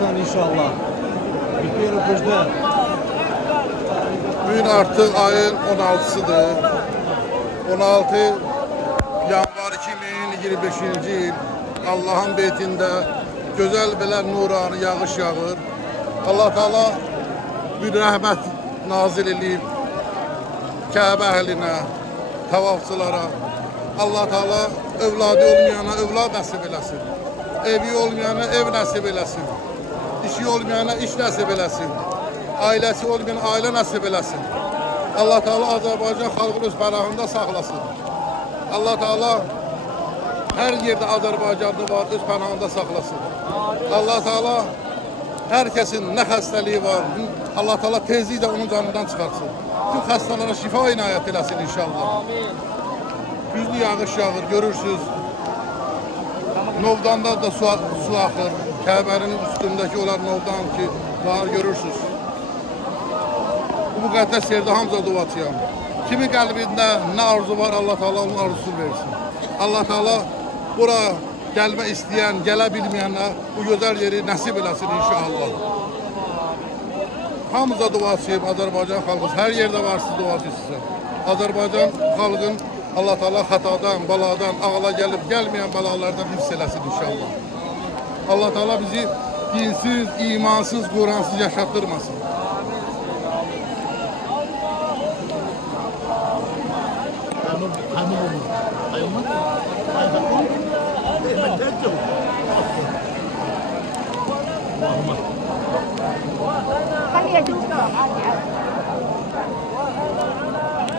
başlayın inşallah. Bütün röportajda. Bugün artık ayın 16'sıdır. 16 yanvar 2025-ci il. Allah'ın beytinde güzel belə nurani yağış yağır. Allah Teala bir rəhmət nazil edib Kəbə əhlinə, tavafçılara. Allah Teala övladı olmayana övlad nəsib eləsin. Evi olmayana ev nəsib eləsin. İşi olmayana iş nəsib eləsin. Ailəsi olmayana ailə nəsib eləsin. Allah Teala Azərbaycan xalqını öz pənahında saxlasın. Allah Teala her yerde Azərbaycanlı var, öz pənahında saxlasın. Allah Teala herkesin ne xəstəliyi var, Allah Teala tezliklə onun canından çıxarsın. Tüm xəstələrə şifa inayət eləsin inşallah. Güclü yağış yağır, görürsünüz. Novdan'da da su axır. Kəbənin üstündəki olan Novdan ki, var görürsünüz. Bu müqəddəs yerdə hamıza duacıyam. Kimi qəlbində nə arzu var, Allah Teala onun arzusunu versin. Allah Teala bura gəlmə istəyən, gələ bilməyənə bu gözəl yeri nəsib eləsin inşallah. Hamıza duacıyım Azərbaycan xalqı. Hər yerdə varsınız duacı sizə. Azərbaycan xalqın Allah Teala xatadan, baladan, ağla gəlib gəlməyən balalardan hifz eləsin inşallah. Allah Teala bizi dinsiz, imansız, Quransız yaşatdırmasın. Kalian juga,